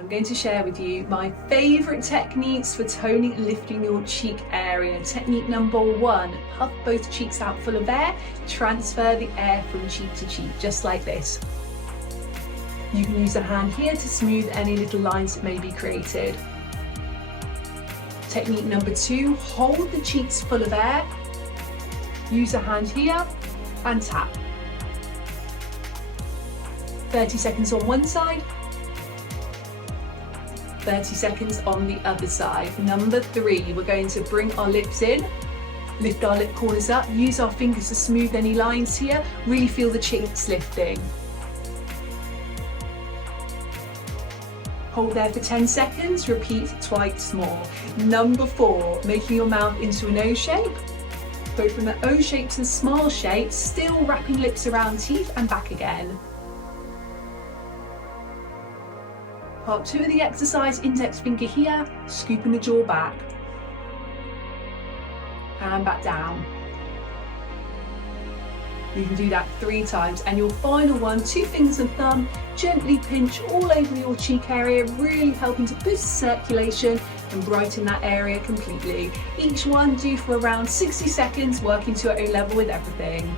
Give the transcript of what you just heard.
I'm going to share with you my favourite techniques for toning and lifting your cheek area. Technique number 1, puff both cheeks out full of air, transfer the air from cheek to cheek, just like this. You can use a hand here to smooth any little lines that may be created. Technique number 2, hold the cheeks full of air, use a hand here and tap. 30 seconds on one side, 30 seconds on the other side. Number 3, we're going to bring our lips in, lift our lip corners up, use our fingers to smooth any lines here, really feel the cheeks lifting. Hold there for 10 seconds, repeat twice more. Number 4, making your mouth into an O shape. Go from the O shape to the smile shape, still wrapping lips around teeth and back again. Part 2 of the exercise, index finger here, scooping the jaw back. And back down. You can do that 3 times. And your final one, 2 fingers and thumb, gently pinch all over your cheek area, really helping to boost circulation and brighten that area completely. Each one do for around 60 seconds, working to your own level with everything.